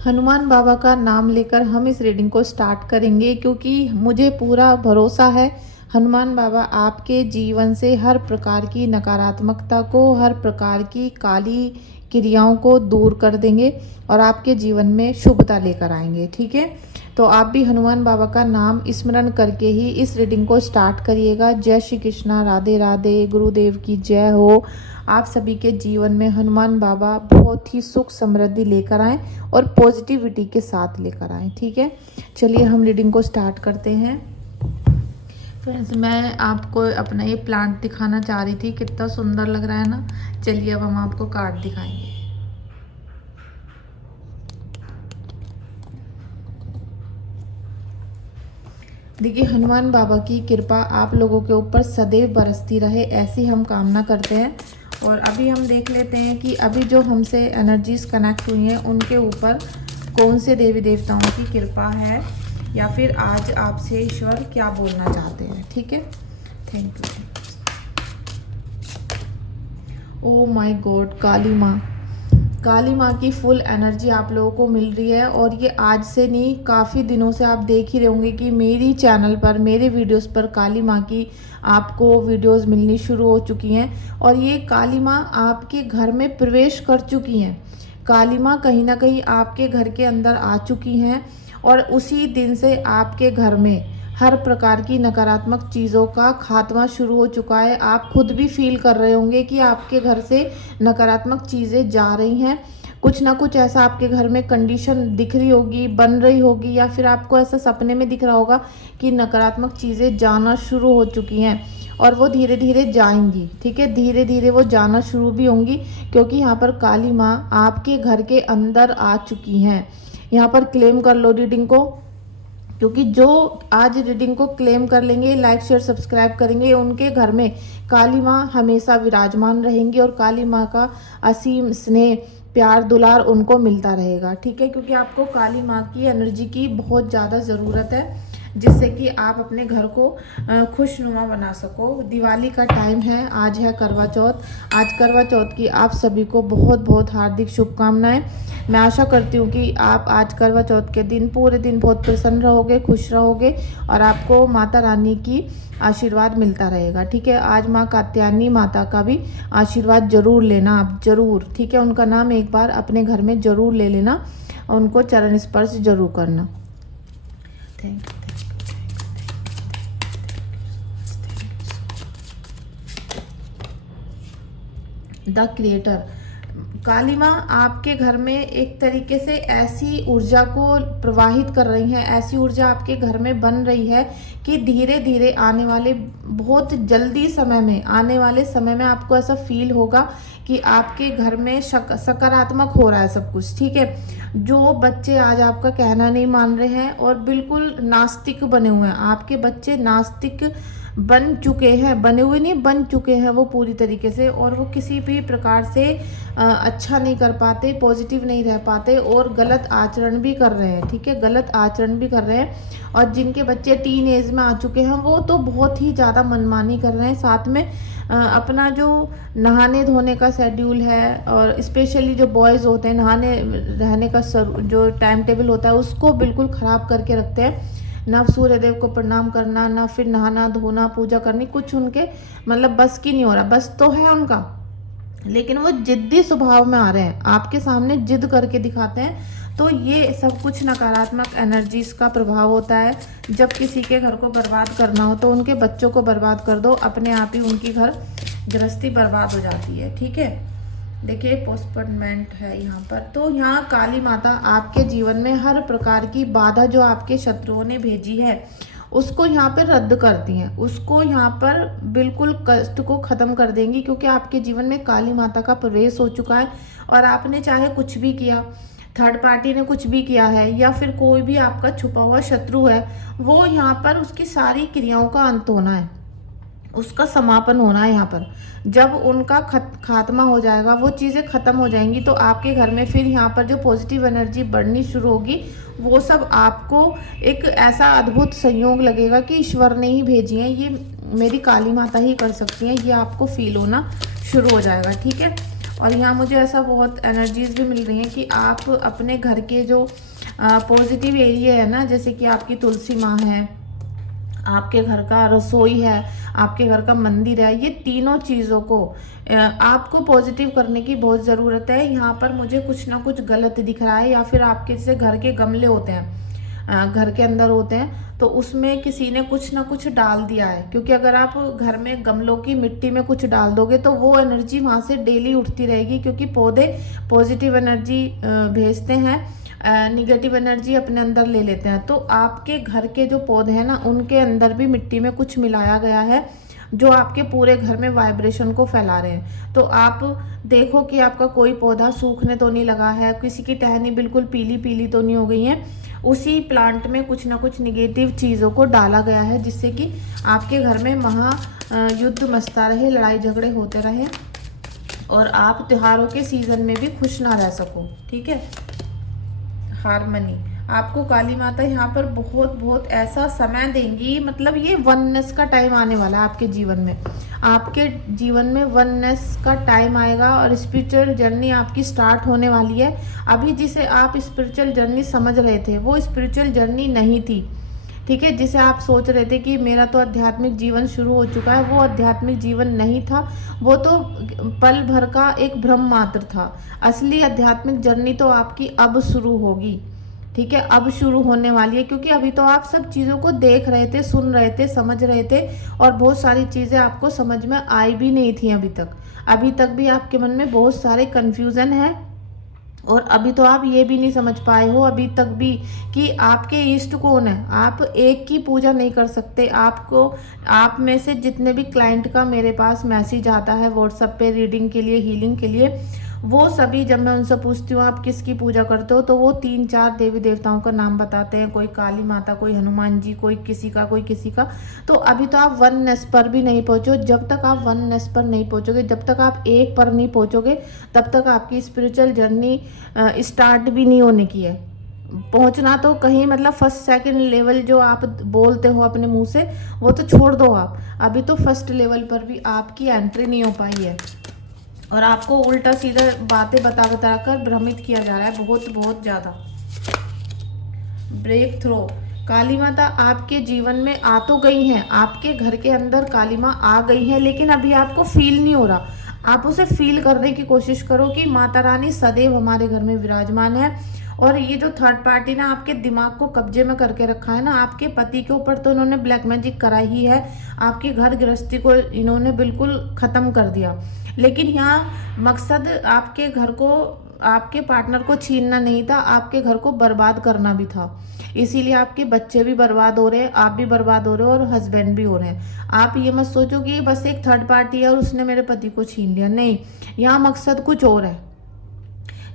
हनुमान बाबा का नाम लेकर हम इस रीडिंग को स्टार्ट करेंगे, क्योंकि मुझे पूरा भरोसा है हनुमान बाबा आपके जीवन से हर प्रकार की नकारात्मकता को, हर प्रकार की काली क्रियाओं को दूर कर देंगे और आपके जीवन में शुभता लेकर आएंगे। ठीक है, तो आप भी हनुमान बाबा का नाम स्मरण करके ही इस रीडिंग को स्टार्ट करिएगा। जय श्री कृष्णा, राधे राधे, गुरुदेव की जय हो। आप सभी के जीवन में हनुमान बाबा बहुत ही सुख समृद्धि लेकर आएँ और पॉजिटिविटी के साथ लेकर आएँ। ठीक है, चलिए हम रीडिंग को स्टार्ट करते हैं। फ्रेंड्स, मैं आपको अपना ये प्लांट दिखाना चाह रही थी, कितना सुंदर लग रहा है ना। चलिए अब हम आपको कार्ड दिखाएंगे। देखिए, हनुमान बाबा की कृपा आप लोगों के ऊपर सदैव बरसती रहे, ऐसी हम कामना करते हैं। और अभी हम देख लेते हैं कि अभी जो हमसे एनर्जीज कनेक्ट हुई हैं उनके ऊपर कौन से देवी देवताओं की कृपा है, या फिर आज आपसे ईश्वर क्या बोलना चाहते हैं। ठीक है, thank you. Oh my god, Kali माँ की फुल एनर्जी आप लोगों को मिल रही है। और ये आज से नहीं, काफ़ी दिनों से आप देख ही रहे होंगे कि मेरी चैनल पर, मेरे वीडियोस पर काली माँ की आपको वीडियोस मिलनी शुरू हो चुकी हैं। और ये काली माँ आपके घर में प्रवेश कर चुकी हैं। काली माँ कहीं ना कहीं आपके घर के अंदर आ चुकी हैं और उसी दिन से आपके घर में हर प्रकार की नकारात्मक चीज़ों का खात्मा शुरू हो चुका है। आप खुद भी फील कर रहे होंगे कि आपके घर से नकारात्मक चीज़ें जा रही हैं। कुछ ना कुछ ऐसा आपके घर में कंडीशन दिख रही होगी, बन रही होगी, या फिर आपको ऐसा सपने में दिख रहा होगा कि नकारात्मक चीज़ें जाना शुरू हो चुकी हैं और वो धीरे धीरे जाएंगी। ठीक है, धीरे धीरे वो जाना शुरू भी होंगी, क्योंकि यहाँ पर काली माँ आपके घर के अंदर आ चुकी हैं। यहाँ पर क्लेम कर लो रीडिंग को, क्योंकि जो आज रीडिंग को क्लेम कर लेंगे, लाइक शेयर सब्सक्राइब करेंगे, उनके घर में काली माँ हमेशा विराजमान रहेंगी और काली माँ का असीम स्नेह, प्यार, दुलार उनको मिलता रहेगा। ठीक है, क्योंकि आपको काली माँ की एनर्जी की बहुत ज़्यादा ज़रूरत है, जिससे कि आप अपने घर को खुशनुमा बना सको। दिवाली का टाइम है, आज है करवा चौथ। आज करवा चौथ की आप सभी को बहुत बहुत हार्दिक शुभकामनाएं। मैं आशा करती हूँ कि आप आज करवा चौथ के दिन पूरे दिन बहुत प्रसन्न रहोगे, खुश रहोगे और आपको माता रानी की आशीर्वाद मिलता रहेगा। ठीक है, आज माँ कात्यायनी माता का भी आशीर्वाद जरूर लेना आप, जरूर। ठीक है, उनका नाम एक बार अपने घर में जरूर ले लेना और उनको चरण स्पर्श जरूर करना। Thank you. द क्रिएटर, काली माँ आपके घर में एक तरीके से ऐसी ऊर्जा को प्रवाहित कर रही हैं, ऐसी ऊर्जा आपके घर में बन रही है कि धीरे धीरे आने वाले, बहुत जल्दी समय में, आने वाले समय में आपको ऐसा फील होगा कि आपके घर में सकारात्मक हो रहा है सब कुछ। ठीक है, जो बच्चे आज आपका कहना नहीं मान रहे हैं और बिल्कुल नास्तिक बने हुए हैं, आपके बच्चे नास्तिक बन चुके हैं, बने हुए नहीं, बन चुके हैं वो पूरी तरीके से। और वो किसी भी प्रकार से अच्छा नहीं कर पाते, पॉजिटिव नहीं रह पाते और गलत आचरण भी कर रहे हैं। ठीक है, गलत आचरण भी कर रहे हैं। और जिनके बच्चे टीन एज में आ चुके हैं वो तो बहुत ही ज़्यादा मनमानी कर रहे हैं। साथ में अपना जो नहाने धोने का शेड्यूल है, और स्पेशली जो बॉयज़ होते हैं, नहाने रहने का जो टाइम टेबल होता है उसको बिल्कुल ख़राब करके रखते हैं। ना सूर्य देव को प्रणाम करना, ना फिर नहाना धोना, पूजा करनी, कुछ उनके मतलब बस की नहीं हो रहा। बस तो है उनका, लेकिन वो जिद्दी स्वभाव में आ रहे हैं, आपके सामने जिद करके दिखाते हैं। तो ये सब कुछ नकारात्मक एनर्जीज का प्रभाव होता है। जब किसी के घर को बर्बाद करना हो तो उनके बच्चों को बर्बाद कर दो, अपने आप ही उनकी घर गृहस्थी बर्बाद हो जाती है। ठीक है, देखिए पोस्टपोनमेंट है यहाँ पर। तो यहाँ काली माता आपके जीवन में हर प्रकार की बाधा जो आपके शत्रुओं ने भेजी है उसको यहाँ पर रद्द करती हैं, उसको यहाँ पर बिल्कुल कष्ट को ख़त्म कर देंगी, क्योंकि आपके जीवन में काली माता का प्रवेश हो चुका है। और आपने चाहे कुछ भी किया, थर्ड पार्टी ने कुछ भी किया है, या फिर कोई भी आपका छुपा हुआ शत्रु है, वो यहाँ पर उसकी सारी क्रियाओं का अंत होना है, उसका समापन होना है। यहाँ पर जब उनका खात्मा हो जाएगा, वो चीज़ें ख़त्म हो जाएंगी, तो आपके घर में फिर यहाँ पर जो पॉजिटिव एनर्जी बढ़नी शुरू होगी, वो सब आपको एक ऐसा अद्भुत संयोग लगेगा कि ईश्वर ने ही भेजी है, ये मेरी काली माता ही कर सकती हैं, ये आपको फील होना शुरू हो जाएगा। ठीक है, और यहाँ मुझे ऐसा बहुत एनर्जीज भी मिल रही हैं कि आप अपने घर के जो पॉजिटिव एरिया है ना, जैसे कि आपकी तुलसी माँ है, आपके घर का रसोई है, आपके घर का मंदिर है, ये तीनों चीज़ों को आपको पॉजिटिव करने की बहुत ज़रूरत है। यहाँ पर मुझे कुछ ना कुछ गलत दिख रहा है, या फिर आपके जैसे घर के गमले होते हैं, घर के अंदर होते हैं, तो उसमें किसी ने कुछ ना कुछ डाल दिया है। क्योंकि अगर आप घर में गमलों की मिट्टी में कुछ डाल दोगे तो वो एनर्जी वहाँ से डेली उठती रहेगी, क्योंकि पौधे पॉजिटिव एनर्जी भेजते हैं, निगेटिव एनर्जी अपने अंदर ले लेते हैं। तो आपके घर के जो पौधे हैं ना, उनके अंदर भी मिट्टी में कुछ मिलाया गया है जो आपके पूरे घर में वाइब्रेशन को फैला रहे हैं। तो आप देखो कि आपका कोई पौधा सूखने तो नहीं लगा है, किसी की टहनी बिल्कुल पीली पीली तो नहीं हो गई है। उसी प्लांट में कुछ ना कुछ निगेटिव चीज़ों को डाला गया है, जिससे कि आपके घर में महा युद्ध मचता रहे, लड़ाई झगड़े होते रहे, और आप त्योहारों के सीज़न में भी खुश ना रह सको। ठीक है। हारमनी, आपको काली माता यहाँ पर बहुत बहुत ऐसा समय देंगी, मतलब ये वननेस का टाइम आने वाला है आपके जीवन में। आपके जीवन में वननेस का टाइम आएगा और स्पिरिचुअल जर्नी आपकी स्टार्ट होने वाली है। अभी जिसे आप स्पिरिचुअल जर्नी समझ रहे थे, वो स्पिरिचुअल जर्नी नहीं थी। ठीक है। जिसे आप सोच रहे थे कि मेरा तो आध्यात्मिक जीवन शुरू हो चुका है, वो आध्यात्मिक जीवन नहीं था, वो तो पल भर का एक भ्रम मात्र था। असली आध्यात्मिक जर्नी तो आपकी अब शुरू होगी। ठीक है, अब शुरू होने वाली है, क्योंकि अभी तो आप सब चीज़ों को देख रहे थे, सुन रहे थे, समझ रहे थे, और बहुत सारी चीज़ें आपको समझ में आई भी नहीं थी अभी तक। अभी तक भी आपके मन में बहुत सारे कन्फ्यूज़न है, और अभी तो आप ये भी नहीं समझ पाए हो अभी तक भी कि आपके इष्ट कौन है। आप एक की पूजा नहीं कर सकते। आपको, आप में से जितने भी क्लाइंट का मेरे पास मैसेज आता है व्हाट्सएप पे रीडिंग के लिए, हीलिंग के लिए, वो सभी जब मैं उनसे पूछती हूँ आप किसकी पूजा करते हो, तो वो 3-4 देवी देवताओं का नाम बताते हैं। कोई काली माता, कोई हनुमान जी, कोई किसी का, कोई किसी का। तो अभी तो आप वननेस पर भी नहीं पहुँचो। जब तक आप वननेस पर नहीं पहुँचोगे, जब तक आप एक पर नहीं पहुँचोगे, तब तक आपकी स्पिरिचुअल जर्नी स्टार्ट भी नहीं होने की है। पहुंचना तो कहीं मतलब फर्स्ट सेकंड लेवल जो आप बोलते हो अपने मुंह से, वो तो छोड़ दो आप। अभी तो फर्स्ट लेवल पर भी आपकी एंट्री नहीं हो पाई है, और आपको उल्टा सीधा बातें बता बता कर भ्रमित किया जा रहा है, बहुत बहुत ज़्यादा। ब्रेक थ्रो, काली माता आपके जीवन में आ तो गई हैं, आपके घर के अंदर काली माँ आ गई है, लेकिन अभी आपको फील नहीं हो रहा। आप उसे फील करने की कोशिश करो कि माता रानी सदैव हमारे घर में विराजमान है। और ये जो थर्ड पार्टी ना आपके दिमाग को कब्जे में करके रखा है ना, आपके पति के ऊपर तो इन्होंने ब्लैक मैजिक करा ही है, आपकी घर गृहस्थी को इन्होंने बिल्कुल ख़त्म कर दिया। लेकिन यहाँ मकसद आपके घर को, आपके पार्टनर को छीनना नहीं था, आपके घर को बर्बाद करना भी था। इसीलिए आपके बच्चे भी बर्बाद हो रहे हैं, आप भी बर्बाद हो रहे हो, और हस्बैंड भी हो रहे हैं। आप ये मत सोचो कि बस एक थर्ड पार्टी है और उसने मेरे पति को छीन लिया, नहीं। यहाँ मकसद कुछ और है।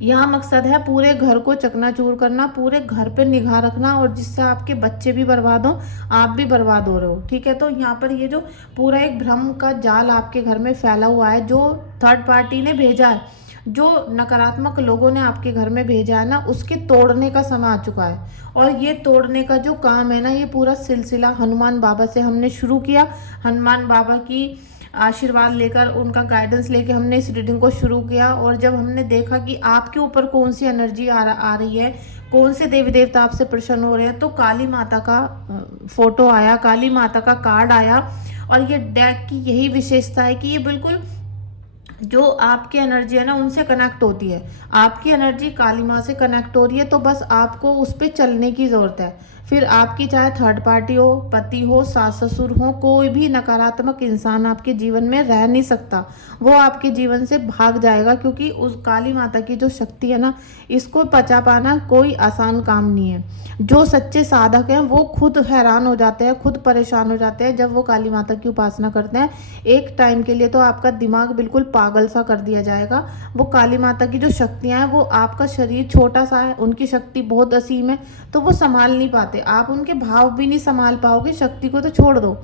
यहाँ मकसद है पूरे घर को चकनाचूर करना, पूरे घर पे निगाह रखना, और जिससे आपके बच्चे भी बर्बाद हो, आप भी बर्बाद हो रहे हो। ठीक है। तो यहाँ पर ये जो पूरा एक भ्रम का जाल आपके घर में फैला हुआ है, जो थर्ड पार्टी ने भेजा है, जो नकारात्मक लोगों ने आपके घर में भेजा है ना, उसके तोड़ने का समय आ चुका है। और ये तोड़ने का जो काम है ना, ये पूरा सिलसिला हनुमान बाबा से हमने शुरू किया। हनुमान बाबा की आशीर्वाद लेकर, उनका गाइडेंस लेके हमने इस रीडिंग को शुरू किया। और जब हमने देखा कि आपके ऊपर कौन सी एनर्जी आ रही है, कौन से देवी देवता आपसे प्रसन्न हो रहे हैं, तो काली माता का फोटो आया, काली माता का कार्ड आया। और ये डेक की यही विशेषता है कि ये बिल्कुल जो आपकी एनर्जी है ना, उनसे कनेक्ट होती है। आपकी एनर्जी काली माँ से कनेक्ट हो रही है, तो बस आपको उस पर चलने की ज़रूरत है। फिर आपकी चाहे थर्ड पार्टी हो, पति हो, सास ससुर हो, कोई भी नकारात्मक इंसान आपके जीवन में रह नहीं सकता। वो आपके जीवन से भाग जाएगा, क्योंकि उस काली माता की जो शक्ति है ना, इसको पचा पाना कोई आसान काम नहीं है। जो सच्चे साधक हैं वो खुद हैरान हो जाते हैं, खुद परेशान हो जाते हैं जब वो काली माता की उपासना करते हैं। एक टाइम के लिए तो आपका दिमाग बिल्कुल पागल सा कर दिया जाएगा। वो काली माता की जो शक्तियाँ हैं, वो आपका शरीर छोटा सा है, उनकी शक्ति बहुत असीम है, तो वो संभाल नहीं पाते। आप उनके भाव भी नहीं संभाल पाओगे, शक्ति को तो छोड़ दो।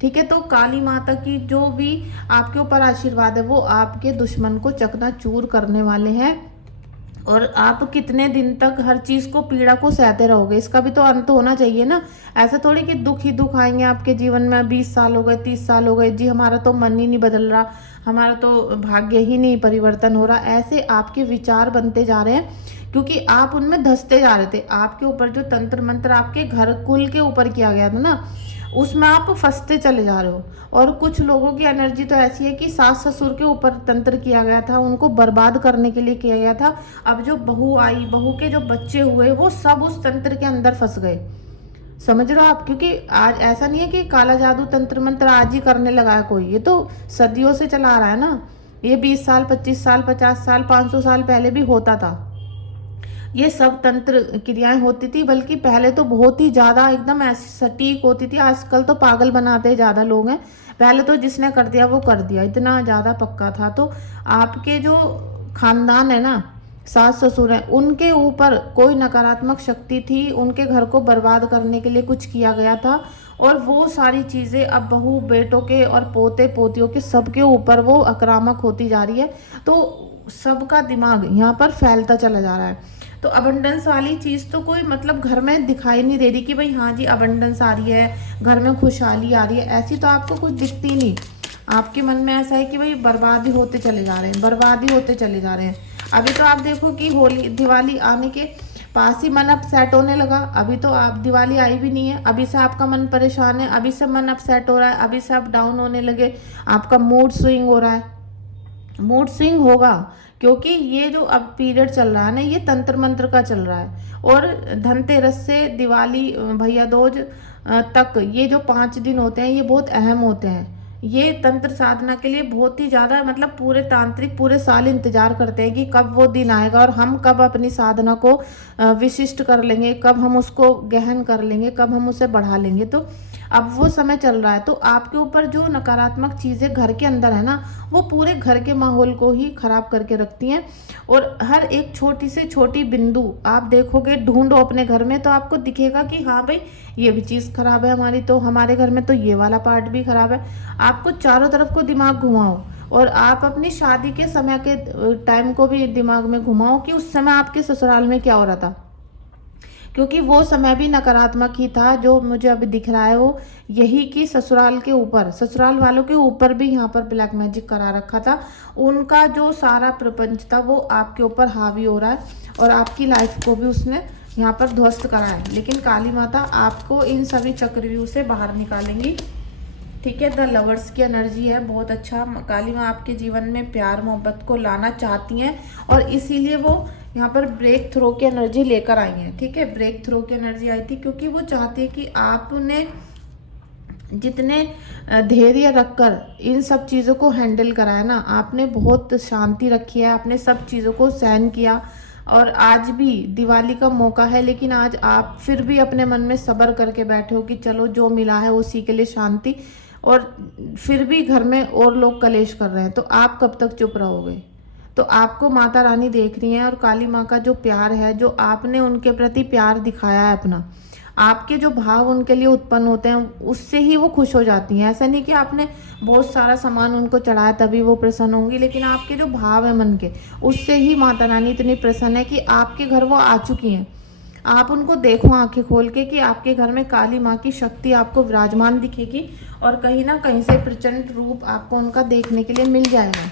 ठीक है। तो काली माता की जो भी आपके ऊपर आशीर्वाद है, वो आपके दुश्मन को चकनाचूर करने वाले हैं। और आप कितने दिन तक हर चीज को, पीड़ा को सहते रहोगे? इसका भी तो अंत होना चाहिए ना। ऐसा थोड़ी कि दुख ही दुख आएंगे आपके जीवन में। 20 साल हो गए, 30 साल हो गए जी, हमारा तो मन ही नहीं बदल रहा, हमारा तो भाग्य ही नहीं परिवर्तन हो रहा। ऐसे आपके विचार बनते जा रहे हैं क्योंकि आप उनमें धंसते जा रहे थे। आपके ऊपर जो तंत्र मंत्र आपके घर कुल के ऊपर किया गया था ना, उसमें आप फंसते चले जा रहे हो। और कुछ लोगों की एनर्जी तो ऐसी है कि सास ससुर के ऊपर तंत्र किया गया था, उनको बर्बाद करने के लिए किया गया था। अब जो बहू आई, बहू के जो बच्चे हुए, वो सब उस तंत्र के अंदर फंस गए। समझ रहे हो आप? क्योंकि आज ऐसा नहीं है कि काला जादू तंत्र मंत्र आज ही करने लगा है कोई, ये तो सदियों से चला आ रहा है ना। ये 20 साल, 25 साल, 50 साल, 500 साल पहले भी होता था। ये सब तंत्र क्रियाएं होती थी, बल्कि पहले तो बहुत ही ज्यादा एकदम ऐसी सटीक होती थी। आजकल तो पागल बनाते ज्यादा लोग हैं। पहले तो जिसने कर दिया वो कर दिया, इतना ज्यादा पक्का था। तो आपके जो खानदान है ना, सास ससुर है, उनके ऊपर कोई नकारात्मक शक्ति थी, उनके घर को बर्बाद करने के लिए कुछ किया गया था। और वो सारी चीजें अब बहू बेटों के और पोते पोतियों के सबके ऊपर वो आक्रामक होती जा रही है। तो सबका दिमाग यहाँ पर फैलता चला जा रहा है। तो अबंडेंस वाली चीज तो कोई मतलब घर में दिखाई नहीं दे रही कि भाई हाँ जी अबंडेंस आ रही है, घर में खुशहाली आ रही है, ऐसी तो आपको कुछ दिखती नहीं। आपके मन में ऐसा है कि भाई बर्बादी होते चले जा रहे हैं, बर्बादी होते चले जा रहे हैं। अभी तो आप देखो कि होली दिवाली आने के पास ही मन अपसेट होने लगा। अभी तो आप दिवाली आई भी नहीं है, अभी से आपका मन परेशान है, अभी से मन अपसेट हो रहा है, अभी से आप डाउन होने लगे, आपका मूड स्विंग हो रहा है। मूड स्विंग होगा क्योंकि ये जो अब पीरियड चल रहा है ना, ये तंत्र मंत्र का चल रहा है। और धनतेरस से दिवाली, भैया दूज तक ये जो 5 दिन होते हैं, ये बहुत अहम होते हैं। ये तंत्र साधना के लिए बहुत ही ज्यादा, मतलब पूरे तांत्रिक पूरे साल इंतजार करते हैं कि कब वो दिन आएगा और हम कब अपनी साधना को विशिष्ट कर लेंगे, कब हम उसको गहन कर लेंगे, कब हम उसे बढ़ा लेंगे। तो अब वो समय चल रहा है। तो आपके ऊपर जो नकारात्मक चीजें घर के अंदर है ना, वो पूरे घर के माहौल को ही खराब करके रखती हैं। और हर एक छोटी से छोटी बिंदु आप देखोगे, ढूंढो अपने घर में तो आपको दिखेगा कि हाँ भाई ये भी चीज खराब है हमारी, तो हमारे घर में तो ये वाला पार्ट भी खराब है। आपको चारों तरफ को दिमाग घुमाओ और आप अपनी शादी के समय के टाइम को भी दिमाग में घुमाओ कि उस समय आपके ससुराल में क्या हो रहा था, क्योंकि वो समय भी नकारात्मक ही था। जो मुझे अभी दिख रहा है वो यही कि ससुराल के ऊपर, ससुराल वालों के ऊपर भी यहाँ पर ब्लैक मैजिक करा रखा था। उनका जो सारा प्रपंच था वो आपके ऊपर हावी हो रहा है और आपकी लाइफ को भी उसने यहाँ पर ध्वस्त करा है। लेकिन काली माता आपको इन सभी चक्रव्यूह से बाहर निकालेंगी। ठीक है, द लवर्स की एनर्जी है, बहुत अच्छा। काली माँ आपके जीवन में प्यार मोहब्बत को लाना चाहती हैं और इसीलिए वो यहाँ पर ब्रेक थ्रो की एनर्जी लेकर आई हैं। ठीक है, ब्रेक थ्रो की एनर्जी आई थी क्योंकि वो चाहती है कि आपने जितने धैर्य रखकर इन सब चीज़ों को हैंडल करा है ना, आपने बहुत शांति रखी है, आपने सब चीज़ों को सहन किया। और आज भी दिवाली का मौका है, लेकिन आज आप फिर भी अपने मन में सब्र करके बैठे हो कि चलो जो मिला है उसी के लिए शांति, और फिर भी घर में और लोग कलेश कर रहे हैं। तो आप कब तक चुप रहोगे? तो आपको माता रानी देख रही हैं और काली माँ का जो प्यार है, जो आपने उनके प्रति प्यार दिखाया है अपना, आपके जो भाव उनके लिए उत्पन्न होते हैं, उससे ही वो खुश हो जाती हैं। ऐसा नहीं कि आपने बहुत सारा सामान उनको चढ़ाया तभी वो प्रसन्न होंगी, लेकिन आपके जो भाव है मन के, उससे ही माता रानी इतनी प्रसन्न है कि आपके घर वो आ चुकी हैं। आप उनको देखो आंखें खोल के कि आपके घर में काली माँ की शक्ति आपको विराजमान दिखेगी और कहीं ना कहीं से प्रचंड रूप आपको उनका देखने के लिए मिल जाएगा।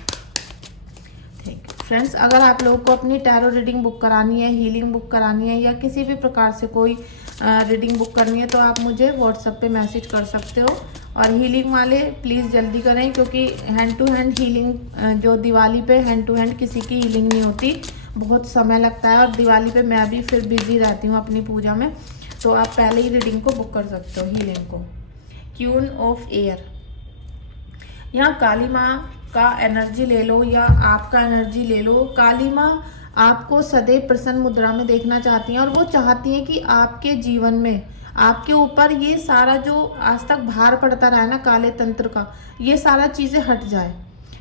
ठीक फ्रेंड्स, अगर आप लोगों को अपनी टैरो रीडिंग बुक करानी है, हीलिंग बुक करानी है या किसी भी प्रकार से कोई रीडिंग बुक करनी है, तो आप मुझे व्हाट्सएप पे मैसेज कर सकते हो। और हीलिंग वाले प्लीज़ जल्दी करें, क्योंकि हैंड टू हैंड हीलिंग जो दिवाली पे हैंड टू हैंड किसी की हीलिंग नहीं होती, बहुत समय लगता है। और दिवाली पे मैं भी फिर बिजी रहती हूँ अपनी पूजा में, तो आप पहले ही रीडिंग को बुक कर सकते हो, हीलिंग को। क्यून ऑफ एयर, यहाँ काली माँ का एनर्जी ले लो या आपका एनर्जी ले लो। काली माँ आपको सदैव प्रसन्न मुद्रा में देखना चाहती हैं और वो चाहती हैं कि आपके जीवन में, आपके ऊपर ये सारा जो आज तक भार पड़ता रहा है ना काले तंत्र का, ये सारा चीज़ें हट जाए।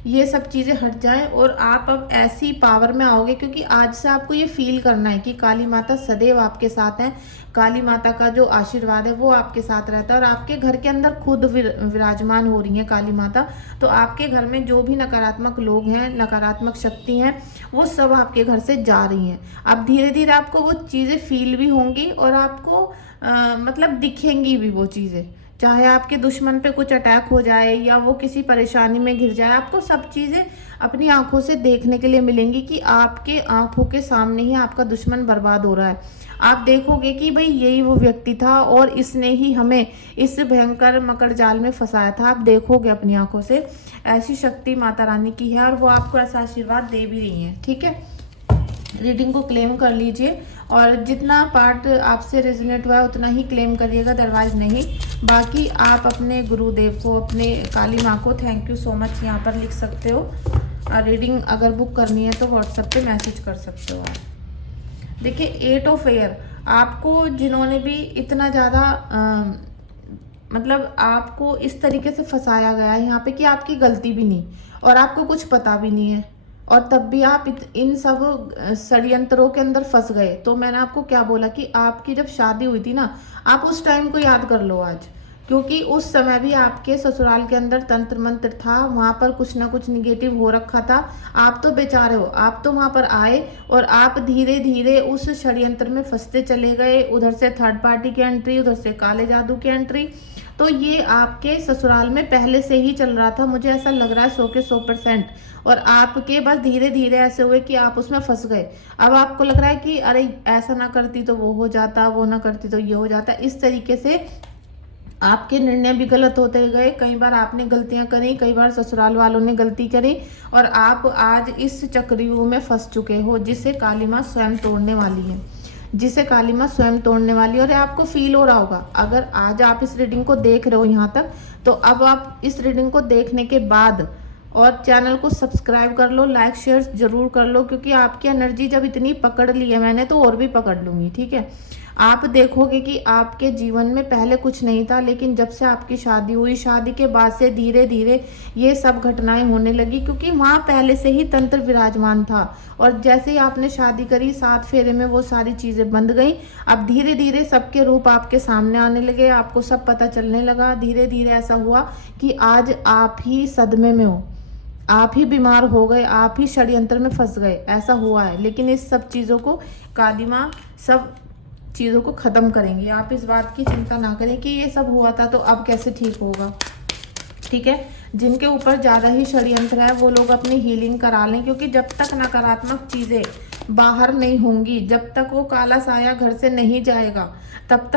ये सब चीज़ें हट जाएं और आप अब ऐसी पावर में आओगे, क्योंकि आज से आपको ये फील करना है कि काली माता सदैव आपके साथ हैं। काली माता का जो आशीर्वाद है वो आपके साथ रहता है और आपके घर के अंदर खुद विराजमान हो रही है काली माता। तो आपके घर में जो भी नकारात्मक लोग हैं, नकारात्मक शक्ति हैं, वो सब आपके घर से जा रही हैं। अब धीरे धीरे आपको वो चीज़ें फील भी होंगी और आपको मतलब दिखेंगी भी वो चीज़ें। चाहे आपके दुश्मन पे कुछ अटैक हो जाए या वो किसी परेशानी में घिर जाए, आपको सब चीज़ें अपनी आंखों से देखने के लिए मिलेंगी कि आपके आंखों के सामने ही आपका दुश्मन बर्बाद हो रहा है। आप देखोगे कि भाई यही वो व्यक्ति था और इसने ही हमें इस भयंकर मकर जाल में फंसाया था। आप देखोगे अपनी आंखों से। ऐसी शक्ति माता रानी की है और वो आपको ऐसा आशीर्वाद दे भी रही है। ठीक है, रीडिंग को क्लेम कर लीजिए और जितना पार्ट आपसे रेजोनेट हुआ है उतना ही क्लेम करिएगा, अदरवाइज नहीं। बाकी आप अपने गुरुदेव को, अपने काली माँ को थैंक यू सो मच यहाँ पर लिख सकते हो। रीडिंग अगर बुक करनी है तो व्हाट्सएप पे मैसेज कर सकते हो आप। देखिए 8 ऑफ एयर, आपको जिन्होंने भी इतना ज़्यादा मतलब आपको इस तरीके से फंसाया गया है यहाँ पे कि आपकी गलती भी नहीं और आपको कुछ पता भी नहीं है और तब भी आप इन सब षड्यंत्रों के अंदर फंस गए। तो मैंने आपको क्या बोला कि आपकी जब शादी हुई थी ना, आप उस टाइम को याद कर लो आज, क्योंकि उस समय भी आपके ससुराल के अंदर तंत्र मंत्र था, वहाँ पर कुछ ना कुछ निगेटिव हो रखा था। आप तो बेचारे हो, आप तो वहाँ पर आए और आप धीरे धीरे उस षड्यंत्र में फंसते चले गए। उधर से थर्ड पार्टी की एंट्री, उधर से काले जादू की एंट्री। तो ये आपके ससुराल में पहले से ही चल रहा था, मुझे ऐसा लग रहा है 100 के 100%। और आपके बस धीरे धीरे ऐसे हुए कि आप उसमें फंस गए। अब आपको लग रहा है कि अरे ऐसा ना करती तो वो हो जाता, वो ना करती तो ये हो जाता। इस तरीके से आपके निर्णय भी गलत होते गए। कई बार आपने गलतियां करी, कई बार ससुराल वालों ने गलती करी और आप आज इस चक्रव्यूह में फंस चुके हो जिसे काली माँ स्वयं तोड़ने वाली है, जिसे काली माँ स्वयं तोड़ने वाली है। और आपको फील हो रहा होगा, अगर आज आप इस रीडिंग को देख रहे हो यहाँ तक, तो अब आप इस रीडिंग को देखने के बाद और चैनल को सब्सक्राइब कर लो, लाइक शेयर जरूर कर लो, क्योंकि आपकी एनर्जी जब इतनी पकड़ ली है मैंने तो और भी पकड़ लूँगी। ठीक है, आप देखोगे कि आपके जीवन में पहले कुछ नहीं था, लेकिन जब से आपकी शादी हुई, शादी के बाद से धीरे धीरे ये सब घटनाएं होने लगी, क्योंकि वहाँ पहले से ही तंत्र विराजमान था। और जैसे ही आपने शादी करी, 7 फेरे में वो सारी चीज़ें बंद गई। अब धीरे धीरे सबके रूप आपके सामने आने लगे, आपको सब पता चलने लगा। धीरे धीरे ऐसा हुआ कि आज आप ही सदमे में हो, आप ही बीमार हो गए, आप ही षड्यंत्र में फंस गए, ऐसा हुआ है। लेकिन इस सब चीज़ों को काली माँ सब चीज़ों को ख़त्म करेंगी। आप इस बात की चिंता ना करें कि ये सब हुआ था तो अब कैसे ठीक होगा। ठीक है, जिनके ऊपर ज़्यादा ही षड्यंत्र है वो लोग अपनी हीलिंग करा लें, क्योंकि जब तक नकारात्मक चीज़ें बाहर नहीं होंगी, जब तक वो काला साया घर से नहीं जाएगा, तब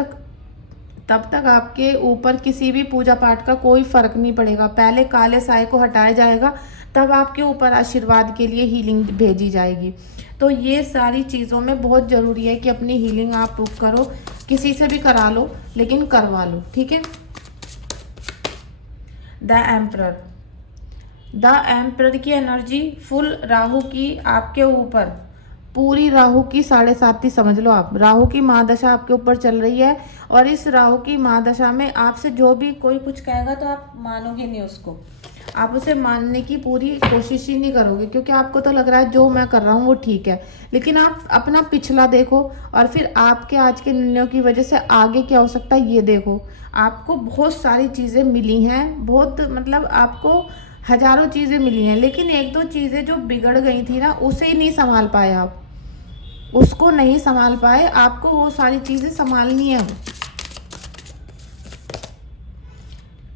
तक आपके ऊपर किसी भी पूजा पाठ का कोई फर्क नहीं पड़ेगा। पहले काले साए को हटाया जाएगा, तब आपके ऊपर आशीर्वाद के लिए हीलिंग भेजी जाएगी। तो ये सारी चीज़ों में बहुत ज़रूरी है कि अपनी हीलिंग आप प्रूव करो, किसी से भी करा लो लेकिन करवा लो। ठीक है, द एम्परर की एनर्जी फुल राहु की आपके ऊपर, पूरी राहु की 7.5 समझ लो आप, राहु की महादशा आपके ऊपर चल रही है। और इस राहु की महादशा में आपसे जो भी कोई कुछ कहेगा तो आप मानोगे नहीं उसको, आप उसे मानने की पूरी कोशिश ही नहीं करोगे, क्योंकि आपको तो लग रहा है जो मैं कर रहा हूँ वो ठीक है। लेकिन आप अपना पिछला देखो और फिर आपके आज के निर्णयों की वजह से आगे क्या हो सकता है ये देखो। आपको बहुत सारी चीज़ें मिली हैं, बहुत मतलब आपको हजारों चीज़ें मिली हैं, लेकिन 1-2 चीज़ें जो बिगड़ गई थी ना, उसे ही नहीं संभाल पाए आप, उसको नहीं संभाल पाए। आपको वो सारी चीज़ें संभालनी है।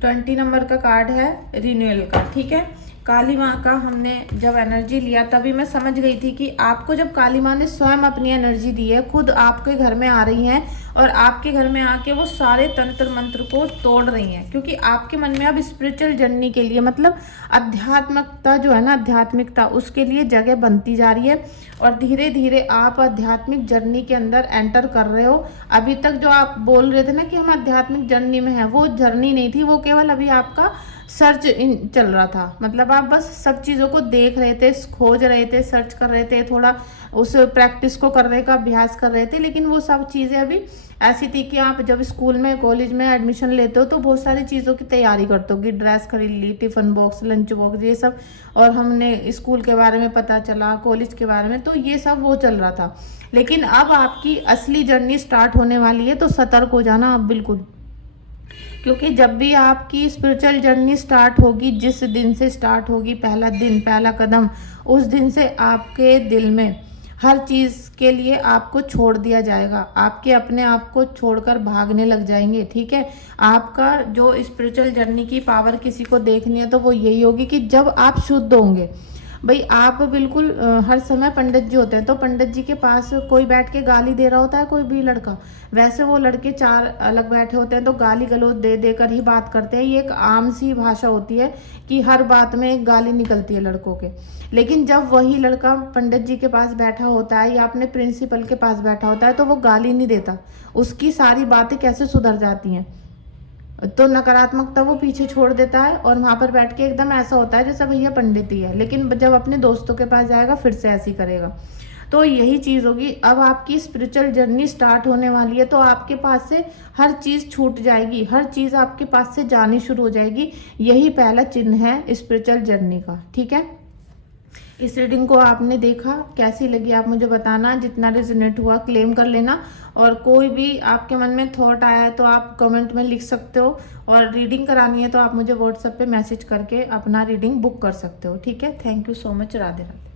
20 नंबर का कार्ड है रिन्यूअल का। ठीक है, काली माँ का हमने जब एनर्जी लिया तभी मैं समझ गई थी कि आपको जब काली माँ ने स्वयं अपनी एनर्जी दी है, खुद आपके घर में आ रही हैं और आपके घर में आके वो सारे तंत्र मंत्र को तोड़ रही हैं, क्योंकि आपके मन में अब स्पिरिचुअल जर्नी के लिए, मतलब आध्यात्मिकता जो है ना, आध्यात्मिकता उसके लिए जगह बनती जा रही है और धीरे धीरे आप आध्यात्मिक जर्नी के अंदर एंटर कर रहे हो। अभी तक जो आप बोल रहे थे ना कि हम आध्यात्मिक जर्नी में हैं, वो जर्नी नहीं थी, वो केवल अभी आपका सर्च चल रहा था। मतलब आप बस सब चीज़ों को देख रहे थे, खोज रहे थे, सर्च कर रहे थे, थोड़ा उस प्रैक्टिस को करने का अभ्यास कर रहे थे, लेकिन वो सब चीज़ें अभी ऐसी थी कि आप जब स्कूल में कॉलेज में एडमिशन लेते हो तो बहुत सारी चीज़ों की तैयारी करते हो कि ड्रेस खरीद ली, टिफ़िन बॉक्स, लंच बॉक्स, ये सब। और हमने स्कूल के बारे में पता चला, कॉलेज के बारे में, तो ये सब वो चल रहा था। लेकिन अब आपकी असली जर्नी स्टार्ट होने वाली है, तो सतर्क हो जाना आप बिल्कुल। क्योंकि जब भी आपकी स्पिरिचुअल जर्नी स्टार्ट होगी, जिस दिन से स्टार्ट होगी, पहला दिन, पहला कदम, उस दिन से आपके दिल में हर चीज़ के लिए आपको छोड़ दिया जाएगा। आपके अपने आप को छोड़कर भागने लग जाएंगे, ठीक है। आपका जो स्पिरिचुअल जर्नी की पावर किसी को देखनी है तो वो यही होगी कि जब आप शुद्ध होंगे। भाई आप बिल्कुल हर समय पंडित जी होते हैं तो पंडित जी के पास कोई बैठ के गाली दे रहा होता है, कोई भी लड़का, वैसे वो लड़के चार अलग बैठे होते हैं तो गाली गलौज दे देकर ही बात करते हैं। ये एक आम सी भाषा होती है कि हर बात में एक गाली निकलती है लड़कों के। लेकिन जब वही लड़का पंडित जी के पास बैठा होता है या अपने प्रिंसिपल के पास बैठा होता है तो वो गाली नहीं देता, उसकी सारी बातें कैसे सुधर जाती हैं। तो नकारात्मकता वो पीछे छोड़ देता है और वहाँ पर बैठ के एकदम ऐसा होता है जैसा भैया पंडित ही है। लेकिन जब अपने दोस्तों के पास जाएगा फिर से ऐसे ही करेगा। तो यही चीज़ होगी। अब आपकी स्पिरिचुअल जर्नी स्टार्ट होने वाली है तो आपके पास से हर चीज़ छूट जाएगी, हर चीज़ आपके पास से जानी शुरू हो जाएगी। यही पहला चिन्ह है स्पिरिचुअल जर्नी का, ठीक है। इस रीडिंग को आपने देखा, कैसी लगी आप मुझे बताना, जितना रेजोनेट हुआ क्लेम कर लेना। और कोई भी आपके मन में थॉट आया है तो आप कमेंट में लिख सकते हो, और रीडिंग करानी है तो आप मुझे व्हाट्सएप पे मैसेज करके अपना रीडिंग बुक कर सकते हो, ठीक है। Thank you so much. Radhe Radhe.